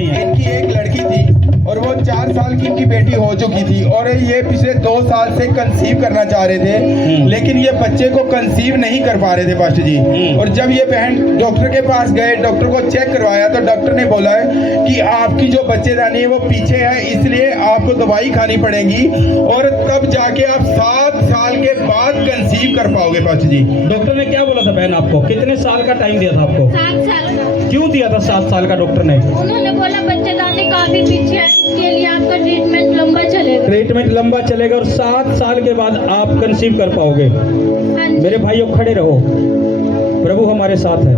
नहीं है। इनकी एक लड़की थी और वो 4 साल की इनकी बेटी हो चुकी थी और ये पिछले 2 साल से कंसीव करना चाह रहे थे, लेकिन ये बच्चे को कंसीव नहीं कर पा रहे थे पास्टर जी। और जब ये बहन डॉक्टर के पास गए, डॉक्टर को चेक करवाया तो डॉक्टर ने बोला है कि आपकी जो बच्चेदानी है वो पीछे है, इसलिए आपको दवाई खानी पड़ेगी और तब जाके आप 7 साल के बाद कंसीव कर पाओगे पास्टर जी। डॉक्टर ने क्या बोला था बहन आपको? कितने साल का टाइम दिया था आपको? 7 साल का। क्यों दिया था 7 साल का डॉक्टर ने? उन्होंने बोला बच्चेदानी काफी पीछे है, इसके लिए आपका ट्रीटमेंट लंबा चलेगा। ट्रीटमेंट लंबा चलेगा और 7 साल के बाद आप कंसीव कर पाओगे। हाँ जी। मेरे भाइयों खड़े रहो, प्रभु हमारे साथ है,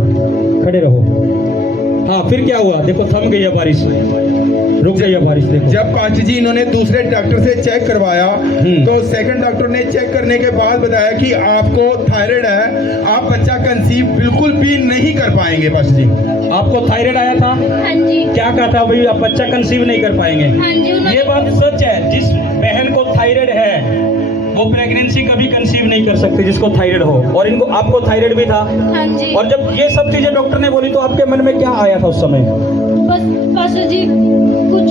खड़े रहो। हाँ फिर क्या हुआ? देखो थम गई है बारिश, रुक गई है बारिश। देखो जब पास्टर जी इन्होंने दूसरे डॉक्टर से चेक करवाया तो सेकंड डॉक्टर ने चेक करने के बाद बताया कि आपको थायराइड है, आप बच्चा कंसीव बिल्कुल भी नहीं कर पाएंगे पास्टर जी। आपको थायराइड आया था? हाँ जी। क्या कहा था भाई? आप बच्चा कंसीव नहीं कर पाएंगे। हाँ जी। ये बात सच है। जिस बहन को थायराइड है वो प्रेगनेंसी कभी कंसीव नहीं कर सकती, जिसको थायराइड हो। और इनको, आपको थायराइड भी था। हाँ जी। और जब ये सब चीजें डॉक्टर ने बोली तो आपके मन में क्या आया था उस समय? बस पास्टर जी कुछ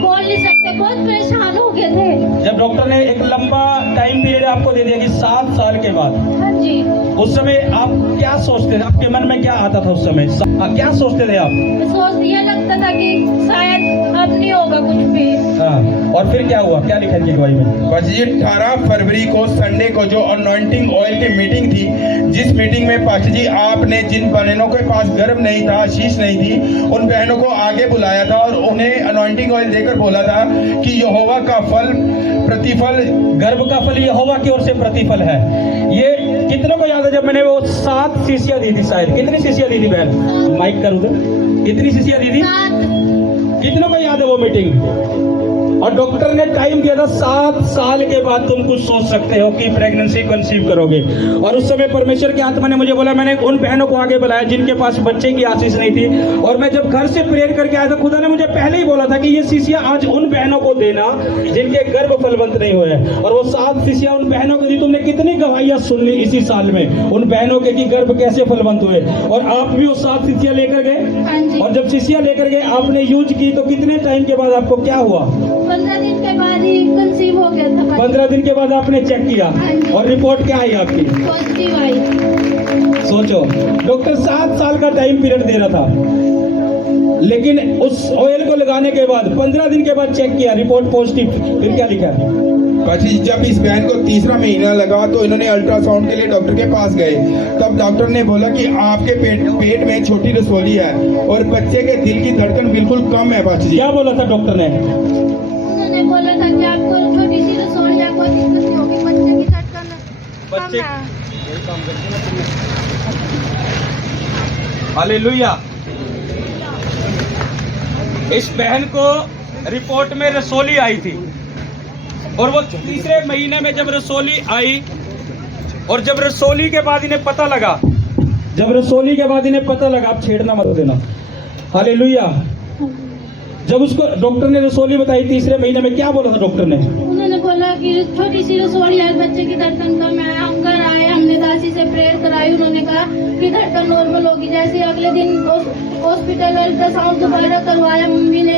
बोल नहीं सकते, बहुत परेशान हो गए थे। जब डॉक्टर ने एक लंबा टाइम पीरियड आपको दे दिया कि 7 साल के बाद, हाँ जी। उस समय आप क्या सोचते थे? आपके मन में क्या आता था उस समय? क्या सोचते थे आप? सोच ये लगता था कि शायद अब नहीं होगा कुछ भी। हाँ, और फिर क्या हुआ? क्या लिखा इनकी गवाही में? पास्टर जी 18 फरवरी को संडे को जो अनॉइंटिंग ऑयल की मीटिंग थी, जिस मीटिंग में पास्टर जी आपने जिन बहनों के पास गर्भ नहीं था, शीश नहीं थी, उन बहनों को आगे बुलाया था और उन्हें अनॉइंटिंग ऑयल देकर बोला था कि यहोवा का फल प्रतिफल, गर्भ का फल यहोवा की ओर से प्रतिफल है। ये कितनों को याद है जब मैंने वो 7 शीशियां दी थी? शायद कितनी शीशियां दी थी बहन? माइक कर उधर, कितनी शीशियां दी थी? 7। कितनों को याद है वो मीटिंग? और डॉक्टर ने टाइम दिया था 7 साल के बाद तुम कुछ सोच सकते हो कि प्रेगनेंसी कंसीव करोगे। और उस समय परमेश्वर की आत्मा ने मुझे बोला, मैंने उन बहनों को आगे बुलाया जिनके पास बच्चे की आशीष नहीं थी। और मैं जब घर से प्रेयर करके आया था, खुदा ने मुझे पहले ही बोला था कि ये शीशियां आज उन बहनों को देना जिनके गर्भ फलवंत नहीं हुए हैं। और वो 7 शीशियां उन बहनों को दी। तुमने कितनी गवाहियां सुन ली इसी साल में उन बहनों के कि गर्भ कैसे फलवंत हुए। और आप भी वो 7 शीशियां लेकर गए। हाँ जी। और जब शीशियां लेकर गए, आपने यूज की तो कितने टाइम के बाद आपको क्या हुआ? 15 दिन के बाद ही कंसीव हो गया था। 15 दिन के बाद आपने चेक किया और रिपोर्ट क्या आई आपकी? पॉजिटिव आई। सोचो, डॉक्टर 7 साल का टाइम पीरियड दे रहा था, लेकिन उस ऑयल को लगाने के बाद 15 दिन के बाद चेक किया, रिपोर्ट पॉजिटिव। फिर क्या लिखा? पास्टर जी जब इस बहन को तीसरा महीना लगा तो इन्होंने अल्ट्रासाउंड के लिए डॉक्टर के पास गए। तब डॉक्टर ने बोला कि आपके पेट में छोटी रसोली है और बच्चे के दिल की धड़कन बिल्कुल कम है। पास्टर जी क्या बोला था डॉक्टर ने? उन्होंने बोला था कि आपको छोटी सी रसोई या कोई दिक्कत नहीं होगी, बच्चे की धड़कन बच्चे- कम है। हालेलुया। इस बहन को रिपोर्ट में रसोली आई थी और वो तीसरे महीने में जब रसोली आई, और जब रसोली के बाद इन्हें पता लगा, आप छेड़ना मत देना। हालेलुया। जब उसको डॉक्टर ने रसोली बताई तीसरे महीने में, क्या बोला था डॉक्टर ने? उन्होंने बोला कि छोटी सी रसोई है, बच्चे की धड़कन कम है। हम घर आए, हमने दासी से प्रेयर कराई। उन्होंने कहा कि धड़कन नॉर्मल होगी। जैसे अगले दिन हॉस्पिटल अल्ट्रासाउंड दोबारा करवाया, मम्मी ने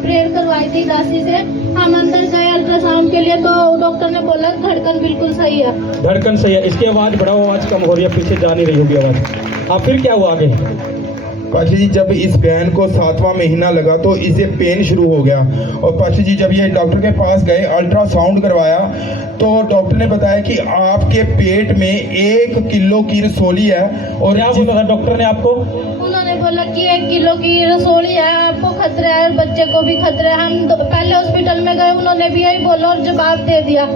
प्रेयर करवाई थी दासी से। हम अंदर गए अल्ट्रासाउंड के लिए तो डॉक्टर ने बोला धड़कन बिल्कुल सही है। धड़कन सही है। इसकी आवाज बढ़ाओ, आवाज कम हो रही है, पीछे जा नहीं रही होगी आवाज। हाँ फिर क्या हुआ आगे? पास्टर जी जब इस बहन को 7वां महीना लगा तो इसे पेन शुरू हो गया। और पास्टर जी जब ये डॉक्टर के पास गए, अल्ट्रासाउंड करवाया तो डॉक्टर ने बताया कि आपके पेट में 1 किलो की रसोली है। और क्या बोला था डॉक्टर ने आपको? उन्होंने बोला कि 1 किलो की रसोली है, आपको खतरा है और बच्चे को भी खतरा है। हम पहले हॉस्पिटल में गए, उन्होंने भी यही बोला और जवाब दे दिया।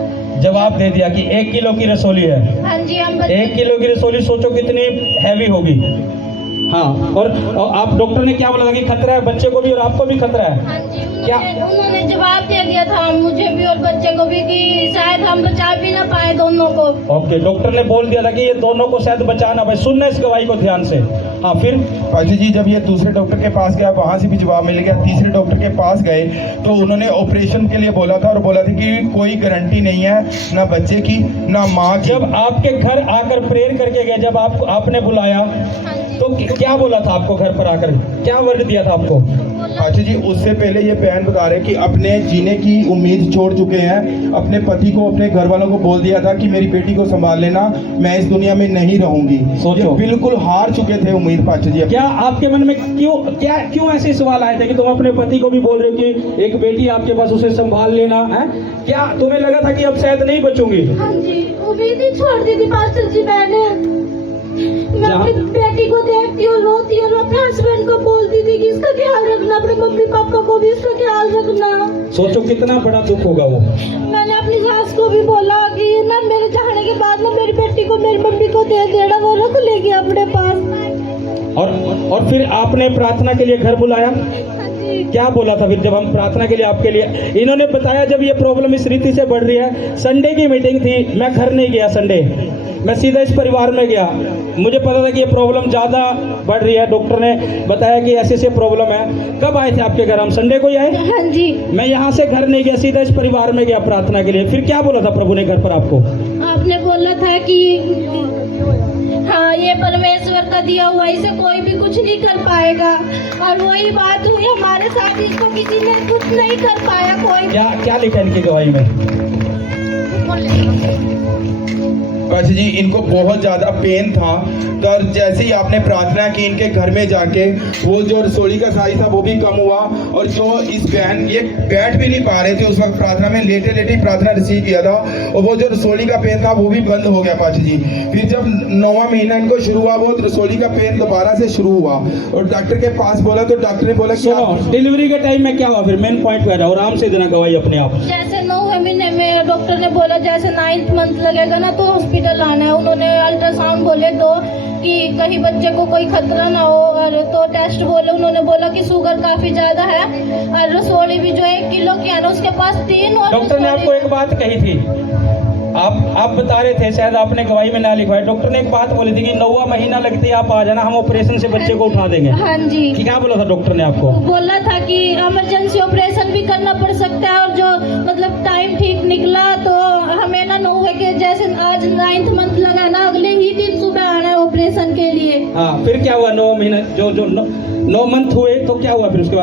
जवाब दे दिया कि 1 किलो की रसोली है। हाँ जी। हम 1 किलो की रसोली सोचो कितनी हैवी होगी। हाँ, और आप डॉक्टर ने क्या बोला था कि खतरा है बच्चे को भी और आपको भी खतरा है? हाँ जी। क्या? उन्होंने जवाब दे दिया था मुझे भी और बच्चे को भी कि शायद हम बचा भी ना पाए दोनों को। ओके, डॉक्टर ने बोल दिया था कि ये दोनों को शायद बचाना। भाई सुनना इस गवाही को ध्यान से। हाँ फिर? पास्टर जी जब ये दूसरे डॉक्टर के पास गया, वहाँ से भी जवाब मिल गया। तीसरे डॉक्टर के पास गए तो उन्होंने ऑपरेशन के लिए बोला था और बोला था कि कोई गारंटी नहीं है ना बच्चे की ना माँ की। जब आपके घर आकर प्रेयर करके गए, जब आपने बुलाया हाँ जी। तो क्या बोला था आपको घर पर आकर, क्या वर्ड दिया था आपको? अच्छा जी, उससे पहले ये बहन बता रहे कि अपने जीने की उम्मीद छोड़ चुके हैं। अपने पति को, अपने घर वालों को बोल दिया था कि मेरी बेटी को संभाल लेना, मैं इस दुनिया में नहीं रहूंगी। सोचो। ये बिल्कुल हार चुके थे उम्मीद पाशा जी। क्या आपके मन में क्यों ऐसे सवाल आए थे कि तुम अपने पति को भी बोल रहे हो कि एक बेटी आपके पास, उसे संभाल लेना है? क्या तुम्हें लगा था कि अब शायद नहीं बचूंगी? हाँ जी, उम्मीद ही छोड़ दी थी पास्टर जी मैंने। मैं अपनी बेटी को देखती और रोती और अपने हस्बैंड को बोलती थी कि इसका ख्याल रखना, अपने मम्मी पापा को भी इसका ख्याल रखना। सोचो कितना बड़ा दुख होगा वो। मैंने अपनी सास को भी बोला कि ना मेरे जाने के बाद ना मेरी बेटी को मेरी मम्मी को दे देना, वो रख लेगी अपने पास। और फिर आपने प्रार्थना के लिए घर बुलाया? क्या बोला था फिर जब हम प्रार्थना के लिए आपके लिए? इन्होंने बताया जब ये प्रॉब्लम इस रीति से बढ़ रही है, संडे की मीटिंग थी, मैं घर नहीं गया संडे, मैं सीधा इस परिवार में गया। मुझे पता था कि ये प्रॉब्लम ज़्यादा बढ़ रही है। डॉक्टर ने बताया कि ऐसे ऐसे प्रॉब्लम है। कब आए थे आपके घर? हम संडे को ही आए। हाँ जी। मैं यहाँ से घर नहीं गया, सीधा इस परिवार में गया प्रार्थना के लिए। फिर क्या बोला था प्रभु ने घर पर आपको? आपने बोला था कि हाँ, ये परमेश्वर का दिया हुआ, इसे कोई भी कुछ नहीं कर पाएगा। और वही बात हुई हमारे साथ, इसको किसी ने कुछ नहीं कर पाया कोई। क्या लिखा इनकी गवाही में? पाशा जी, इनको बहुत ज़्यादा पेन था। तो जैसे ही आपने प्रार्थना की इनके घर में जाके, वो जो रसोई का साइज था वो भी कम हुआ। और जो इस बहन, ये बैठ भी नहीं पा रहे थे उस वक्त प्रार्थना में, लेटे लेटे प्रार्थना रिसीव किया था। और वो जो रसोई का पेन था वो भी बंद हो गया पाशा जी। फिर जब 9वां महीना इनको शुरू हुआ, वो रसोई का पेन दोबारा से शुरू हुआ और डॉक्टर के पास बोला तो डॉक्टर ने बोला कि डिलीवरी के टाइम में क्या हुआ? फिर मेन पॉइंट पे आ जाओ, आराम से देना गवाही अपने आप। जैसे 9वें महीने में डॉक्टर ने बोला जैसे 9th मंथ लगेगा ना तो हॉस्पिटल आना है। उन्होंने अल्ट्रासाउंड बोले तो कि कहीं बच्चे को कोई खतरा ना हो, और तो टेस्ट बोले, उन्होंने बोला कि शुगर काफी ज्यादा है और रसोली भी जो 1 किलो की है ना उसके पास 3 और डॉक्टर ने आपको एक बात कही थी, आप बता रहे थे, शायद आपने गवाही में ना लिखवाया, डॉक्टर ने एक बात बोली थी कि 9वां महीना लगते ही आप आ जाना, हम ऑपरेशन से बच्चे को उठा देंगे। हाँ जी। क्या बोला था डॉक्टर ने आपको? बोला था कि इमरजेंसी ऑपरेशन भी करना पड़ सकता है, और जो मतलब टाइम ठीक निकला तो हमें ना 9वें के जैसे आज 9th मंथ लगा ना, अगले ही दिन सुबह आना है ऑपरेशन के लिए। हाँ, फिर क्या हुआ? 9 महीना जो 9 मंथ हुए तो क्या हुआ फिर? उसके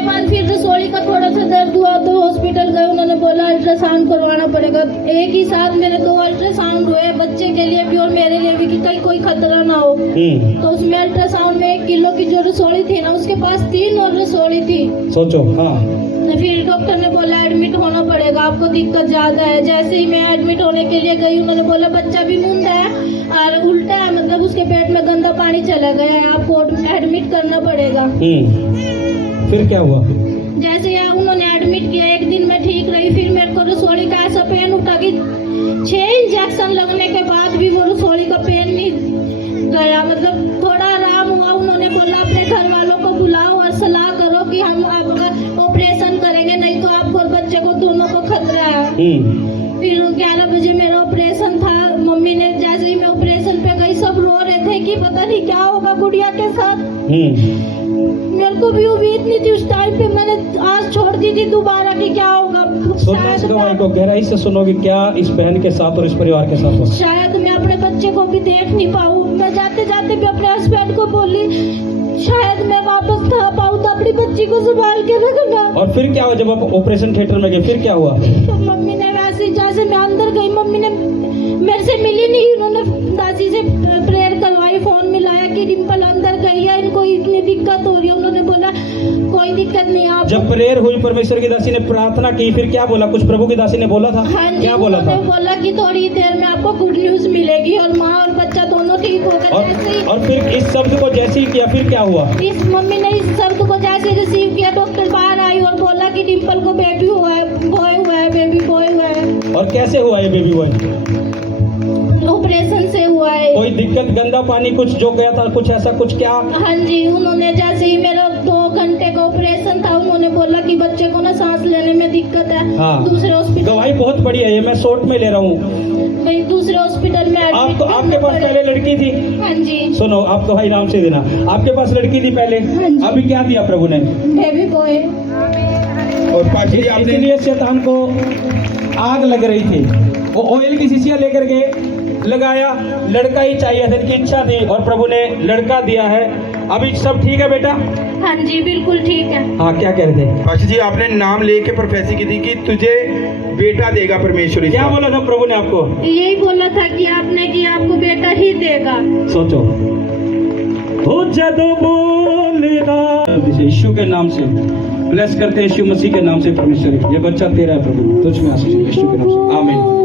बाद फिर रसोली का थोड़ा सा दर्द हुआ तो हॉस्पिटल गए, उन्होंने बोला अल्ट्रासाउंड करवाना पड़ेगा। एक ही साथ मेरे 2 अल्ट्रासाउंड हुए, बच्चे के लिए भी और मेरे लिए भी, कि कहीं कोई खतरा ना हो। तो उसमें अल्ट्रासाउंड में 1 किलो की जो रसोली थी ना उसके पास 3 और रसोली थी। सोचो। हाँ, फिर डॉक्टर ने बोला एडमिट होना पड़ेगा, आपको दिक्कत ज्यादा है। जैसे ही मैं एडमिट होने के लिए गई, उन्होंने बोला बच्चा भी मुंडा है और उल्टा है, मतलब उसके पेट में गंदा पानी चला गया है, आपको एडमिट करना पड़ेगा। फिर क्या हुआ? जैसे ही उन्होंने एडमिट किया, 1 दिन में ठीक रही, फिर मेरे को रसोली का ऐसा पेन उठा कि 6 इंजेक्शन लगने के बाद भी वो रसोली का पेन नहीं गया, मतलब थोड़ा आराम हुआ। उन्होंने बोला अपने घर वालों को बुलाओ और सलाह करो कि हम आपका ऑपरेशन करेंगे, नहीं तो आपको और बच्चे को दोनों को खतरा है। फिर 11 बजे मेरा ऑपरेशन था। मम्मी ने जैसे ही मैं ऑपरेशन पे गई, सब रो रहे थे कि पता नहीं क्या होगा गुड़िया के साथ। मेरे को भी उम्मीद नहीं थी उस टाइम पे, मैंने आज छोड़ दी थी दोबारा कि क्या होगा। सुनना इस गवाही को गहराई से सुनोगे, क्या इस बहन के साथ और इस परिवार के साथ हो? शायद मैं अपने बच्चे को भी देख नहीं पाऊँ। मैं जाते जाते भी अपने हस्बैंड को बोली शायद मैं वापस ना पाऊँ, तो अपनी बच्ची को संभाल के रखना। और फिर क्या हुआ जब आप ऑपरेशन थिएटर में गए? फिर क्या हुआ? तो मम्मी ने वैसे जैसे मैं अंदर गई, मम्मी ने मेरे से मिली नहीं, उन्होंने दादी से प्रेयर करवाई, फोन मिलाया कि डिम्पल अंदर गई है, इनको इतनी दिक्कत हो रही है। उन्होंने बोला कोई दिक्कत नहीं। आप जब प्रेयर हुई, परमेश्वर की दासी ने प्रार्थना की, फिर क्या बोला? कुछ प्रभु की दासी ने बोला था? हाँ जी, क्या बोला था? बोला कि थोड़ी देर में आपको गुड न्यूज मिलेगी और माँ और बच्चा दोनों ठीक होगा। और फिर इस शब्द को जैसे ही किया, फिर क्या हुआ? इस मम्मी ने इस शब्द को जैसे रिसीव किया, डॉक्टर बाहर आई और बोला कि डिम्पल को बेबी हुआ है, बॉय हुआ है, बेबी बॉय हुआ है। और कैसे हुआ ये बेबी बॉय? ऑपरेशन से हुआ है। कोई दिक्कत, गंदा पानी कुछ जो गया था, कुछ ऐसा कुछ क्या? हाँ जी, उन्होंने जैसे ही मेरा 2 घंटे का ऑपरेशन था, उन्होंने बोला कि बच्चे को ना सांस लेने में दिक्कत है। हाँ। दूसरे हॉस्पिटल, गवाही बहुत बढ़िया है, ये मैं शॉर्ट में ले रहा हूँ। भाई दूसरे हॉस्पिटल में आपके पास पहले लड़की थी? हाँ जी। सुनो, आप गवाही नाम से देना। आपके पास लड़की थी पहले, हाँ जी। अभी क्या दिया प्रभु ने? Baby boy. और पाशा जी आपने इसलिए शैतान को आग लग रही थी, वो ऑयल की शीशियां लेकर के लगाया, लड़का ही चाहिए था, इनकी इच्छा थी और प्रभु ने लड़का दिया है। अभी सब ठीक है बेटा? हाँ जी बिल्कुल ठीक है। हाँ, क्या कह रहे थे? पास्टर जी आपने नाम लेके प्रोफेसी की थी कि तुझे बेटा देगा परमेश्वर। क्या बोला था प्रभु ने आपको? यही बोला था कि आपने कि आपको बेटा ही देगा। सोचो, हो जदों बोलेगा यीशु के नाम से ब्लेस करते हैं, यीशु मसीह के नाम से परमेश्वर, ये बच्चा तेरा है प्रभु, तुझ में आशीष यीशु के नाम से, आमीन।